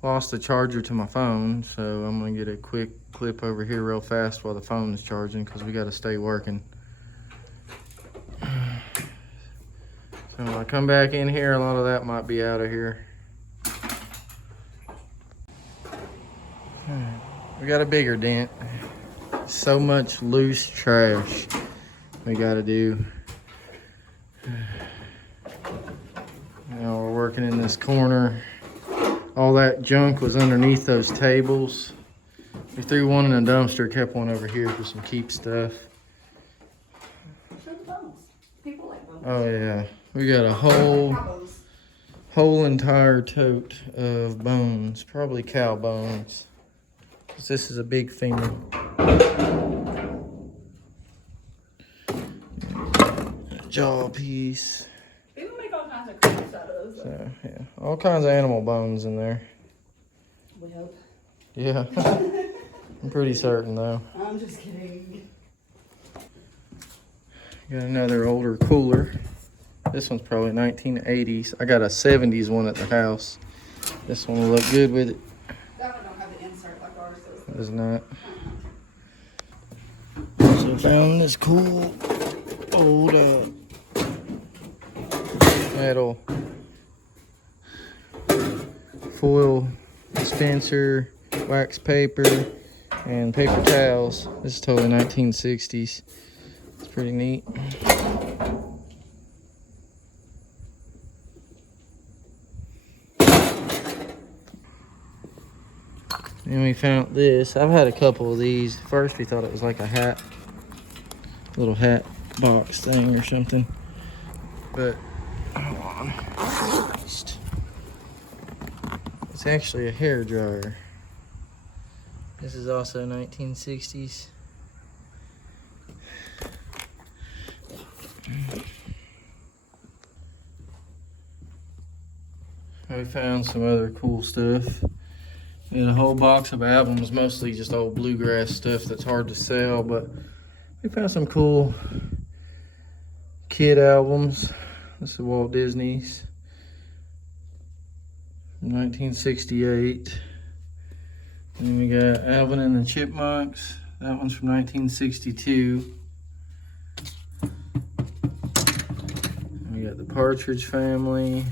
Lost the charger to my phone, so I'm gonna get a quick clip over here real fast while the phone is charging because we got to stay working. So when I come back in here, a lot of that might be out of here. We got a bigger dent. So much loose trash we got to do. Now we're working in this corner. All that junk was underneath those tables. We threw one in a dumpster, kept one over here for some keep stuff. Show the bones. People like bones. Oh yeah, we got a whole entire tote of bones, probably cow bones. 'Cause this is a big femur. Jaw piece. People make all kinds of crafts out of those. So yeah, all kinds of animal bones in there. We hope. Yeah, I'm pretty certain though. I'm just kidding. Got another older cooler. This one's probably 1980s. I got a 70s one at the house. This one will look good with it. That one don't have the insert like ours does. Does not. Also found this cool old metal foil dispenser, wax paper, and paper towels. This is totally 1960s. It's pretty neat. And we found this. I've had a couple of these. First we thought it was like a hat, little hat box thing or something. But hold on. Christ. It's actually a hair dryer. This is also 1960s. We found some other cool stuff. We had a whole box of albums, mostly just old bluegrass stuff that's hard to sell, but we found some cool kid albums. This is Walt Disney's from 1968. And then we got Alvin and the Chipmunks. That one's from 1962. And we got the Partridge Family.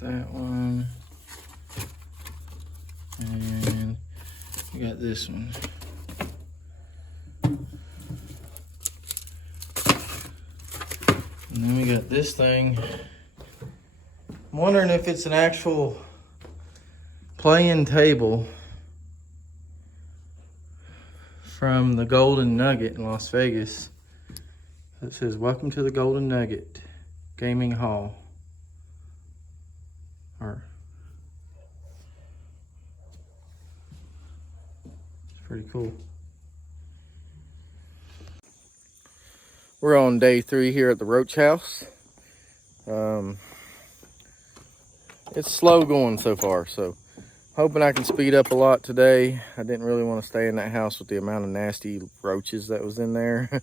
That one, and we got this one. And then we got this thing. I'm wondering if it's an actual playing table from the Golden Nugget in Las Vegas. It says, "Welcome to the Golden Nugget Gaming Hall." It's pretty cool. We're on day 3 here at the Roach House. It's slow going so far, so hoping I can speed up a lot today. I didn't really want to stay in that house with the amount of nasty roaches that was in there.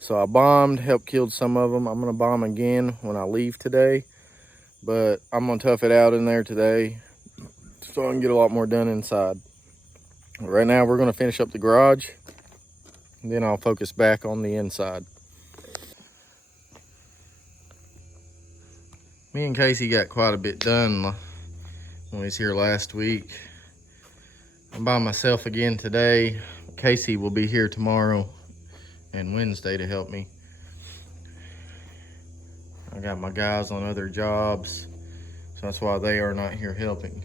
So I bombed, helped kill some of them. I'm gonna bomb again when I leave today, but I'm gonna tough it out in there today so I can get a lot more done inside. Right now we're gonna finish up the garage, and then I'll focus back on the inside. Me and Casey got quite a bit done when we was here last week. I'm by myself again today. Casey will be here tomorrow and Wednesday to help me. I got my guys on other jobs, so that's why they are not here helping.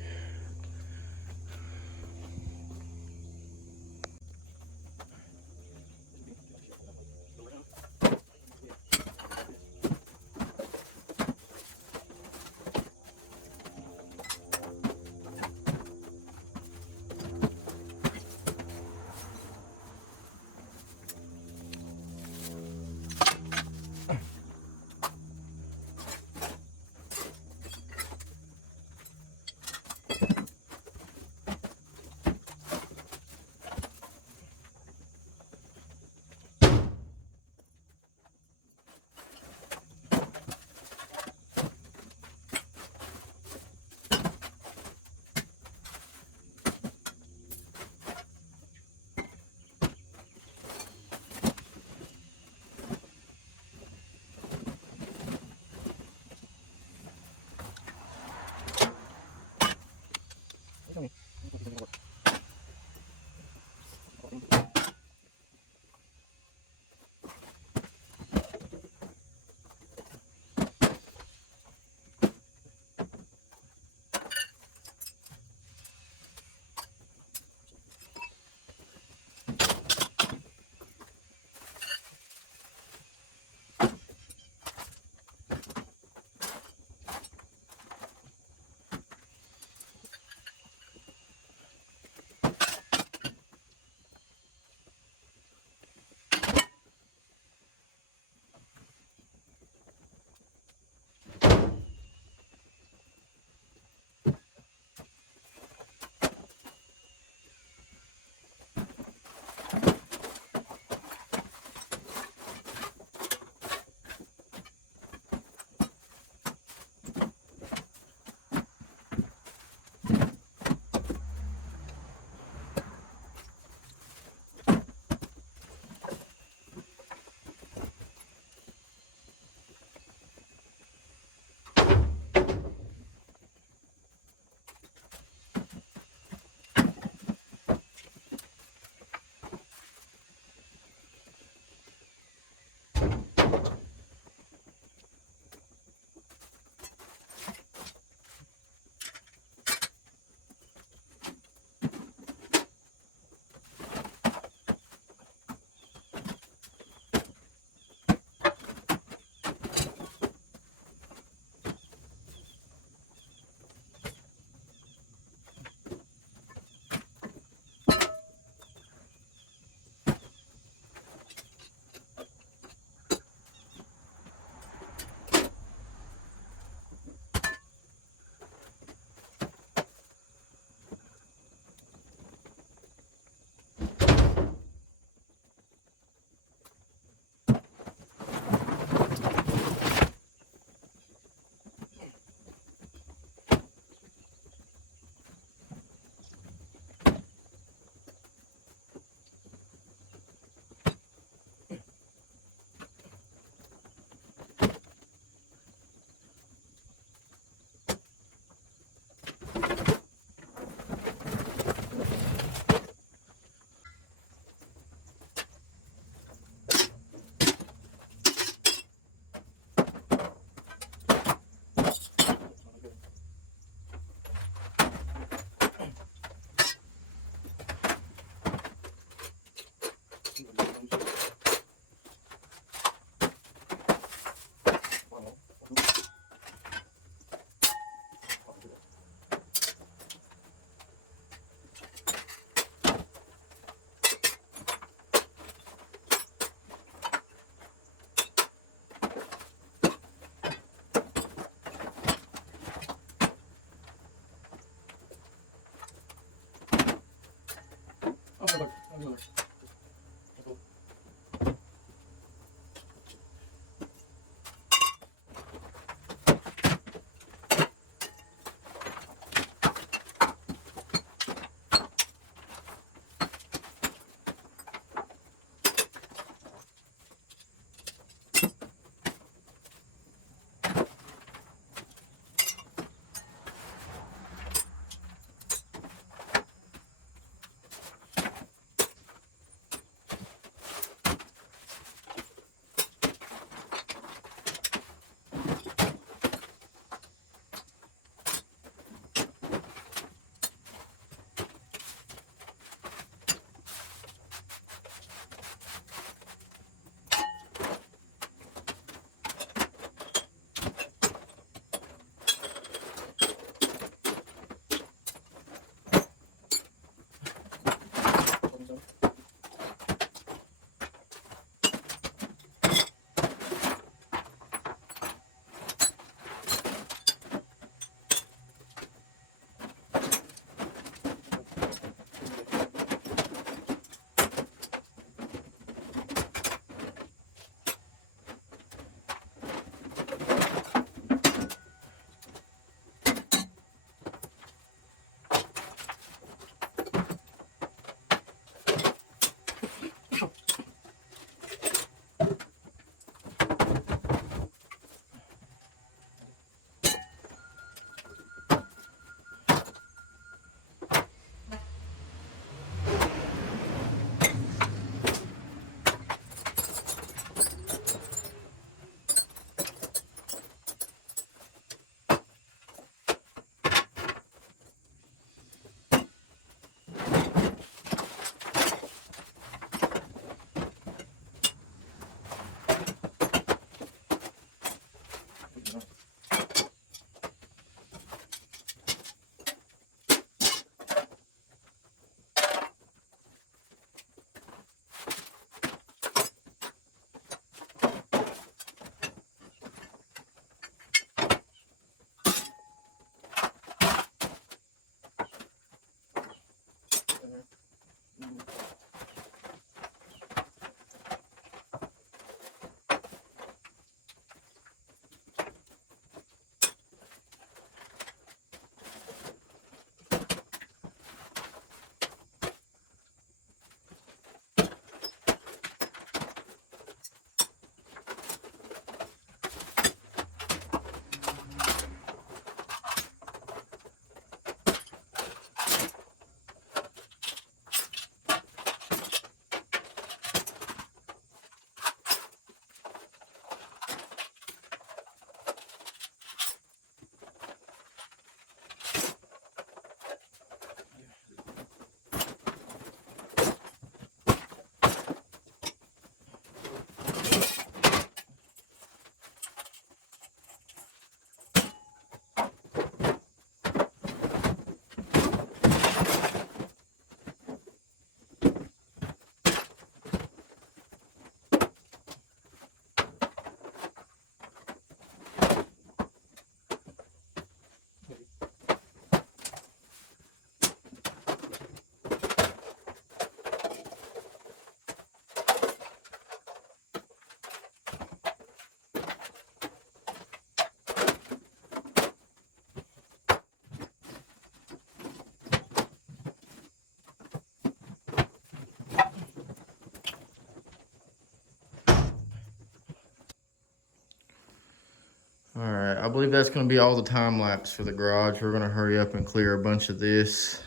All right, I believe that's going to be all the time lapse for the garage. We're going to hurry up and clear a bunch of this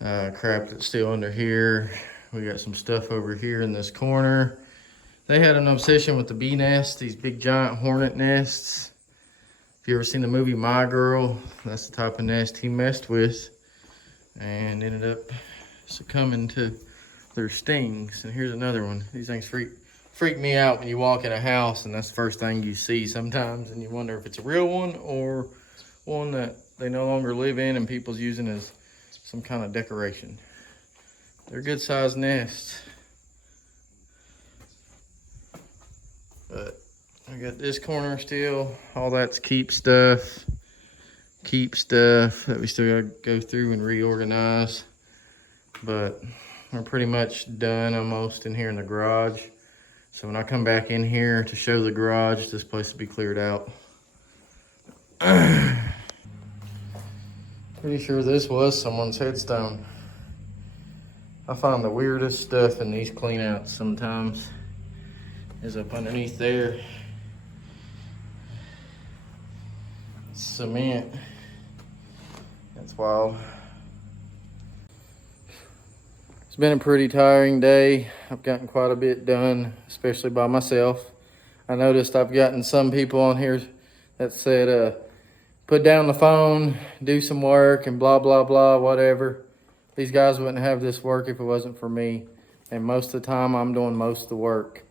crap that's still under here. We got some stuff over here in this corner. They had an obsession with the bee nests, these big giant hornet nests. If you ever seen the movie My Girl, that's the type of nest he messed with and ended up succumbing to their stings. And here's another one. These things freak me out when you walk in a house and that's the first thing you see sometimes, and you wonder if it's a real one or one that they no longer live in and people's using as some kind of decoration. They're good sized nests. But I got this corner still, all that's keep stuff that we still gotta go through and reorganize. But we're pretty much done almost in here in the garage. So when I come back in here to show the garage, this place will be cleared out. Pretty sure this was someone's headstone. I find the weirdest stuff in these cleanouts sometimes is up underneath there. Cement. That's wild. It's been a pretty tiring day. I've gotten quite a bit done, especially by myself. I noticed I've gotten some people on here that said, put down the phone, do some work, and blah, blah, blah, whatever. These guys wouldn't have this work if it wasn't for me. And most of the time, I'm doing most of the work.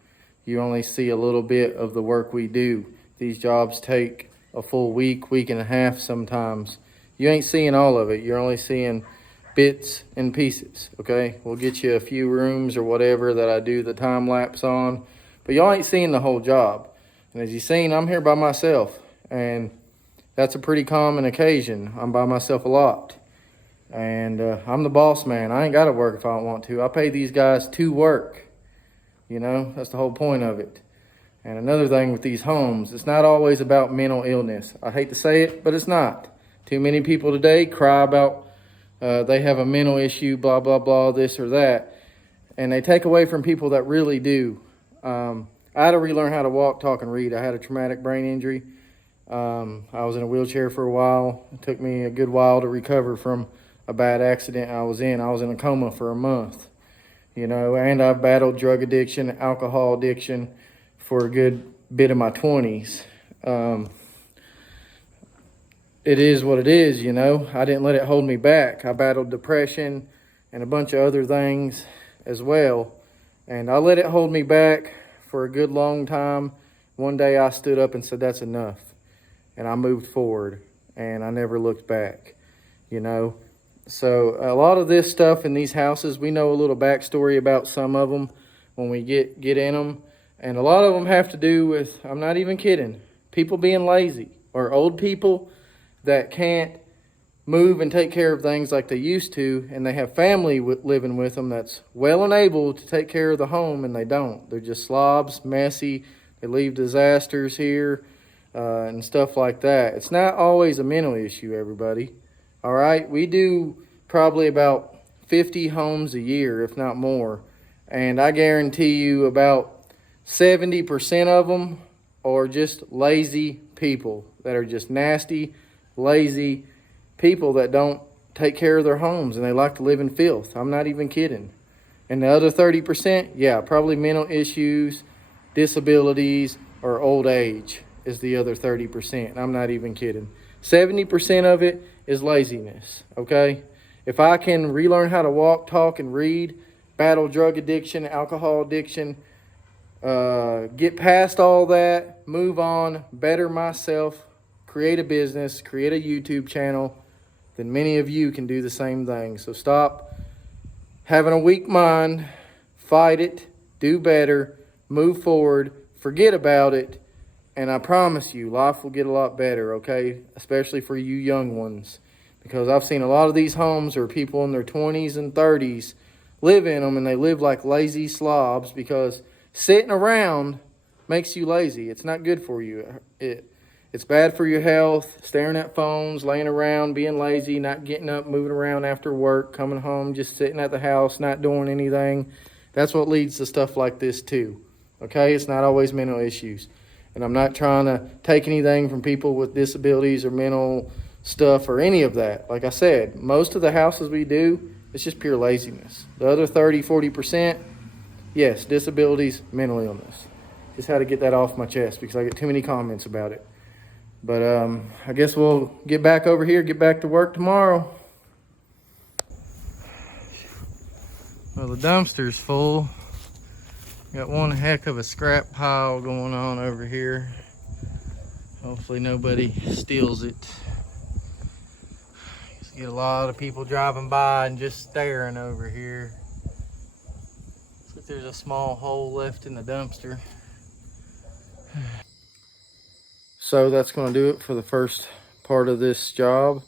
You only see a little bit of the work we do. These jobs take a full week, week and a half sometimes. You ain't seeing all of it. You're only seeing bits and pieces, okay? We'll get you a few rooms or whatever that I do the time lapse on, but y'all ain't seeing the whole job. And as you've seen, I'm here by myself, and that's a pretty common occasion. I'm by myself a lot, and I'm the boss man. I ain't got to work if I don't want to. I pay these guys to work, you know? That's the whole point of it. And another thing with these homes, it's not always about mental illness. I hate to say it, but it's not. Too many people today cry about they have a mental issue, blah, blah, blah, this or that. And they take away from people that really do. I had to relearn how to walk, talk, and read. I had a traumatic brain injury. I was in a wheelchair for a while. It took me a good while to recover from a bad accident I was in. I was in a coma for a month, you know, and I've battled drug addiction, alcohol addiction for a good bit of my 20s. It is what it is, you know. I didn't let it hold me back. I battled depression and a bunch of other things as well. And I let it hold me back for a good long time. One day I stood up and said, that's enough. And I moved forward and I never looked back, you know. So a lot of this stuff in these houses, we know a little backstory about some of them when we get in them. And a lot of them have to do with, I'm not even kidding, people being lazy or old people that can't move and take care of things like they used to, and they have family living with them that's well and able to take care of the home, and they don't. They're just slobs, messy, they leave disasters here, and stuff like that. It's not always a mental issue, everybody. All right? We do probably about 50 homes a year, if not more, and I guarantee you about 70% of them are just lazy people that are just nasty, lazy people that don't take care of their homes, and they like to live in filth. I'm not even kidding. And the other 30%, yeah, probably mental issues, disabilities, or old age is the other 30%. I'm not even kidding. 70% of it is laziness, okay? If I can relearn how to walk, talk, and read, battle drug addiction, alcohol addiction, get past all that, move on, better myself, create a business, create a YouTube channel, then many of you can do the same thing. So stop having a weak mind, fight it, do better, move forward, forget about it, and I promise you, life will get a lot better, okay? Especially for you young ones. Because I've seen a lot of these homes where people in their 20s and 30s live in them, and they live like lazy slobs because sitting around makes you lazy. It's not good for you. It's bad for your health, staring at phones, laying around, being lazy, not getting up, moving around after work, coming home, just sitting at the house, not doing anything. That's what leads to stuff like this too, okay? It's not always mental issues. And I'm not trying to take anything from people with disabilities or mental stuff or any of that. Like I said, most of the houses we do, it's just pure laziness. The other 30, 40%, yes, disabilities, mental illness. Just had to get that off my chest because I get too many comments about it. But I guess we'll get back over here, get back to work tomorrow. Well, the dumpster's full. Got one heck of a scrap pile going on over here. Hopefully nobody steals it. Just get a lot of people driving by and just staring over here. Looks like there's a small hole left in the dumpster. So that's going to do it for the first part of this job.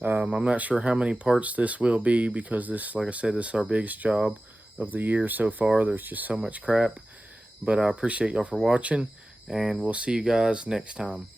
I'm not sure how many parts this will be because this, like I said, this is our biggest job of the year so far. There's just so much crap. But I appreciate y'all for watching, and we'll see you guys next time.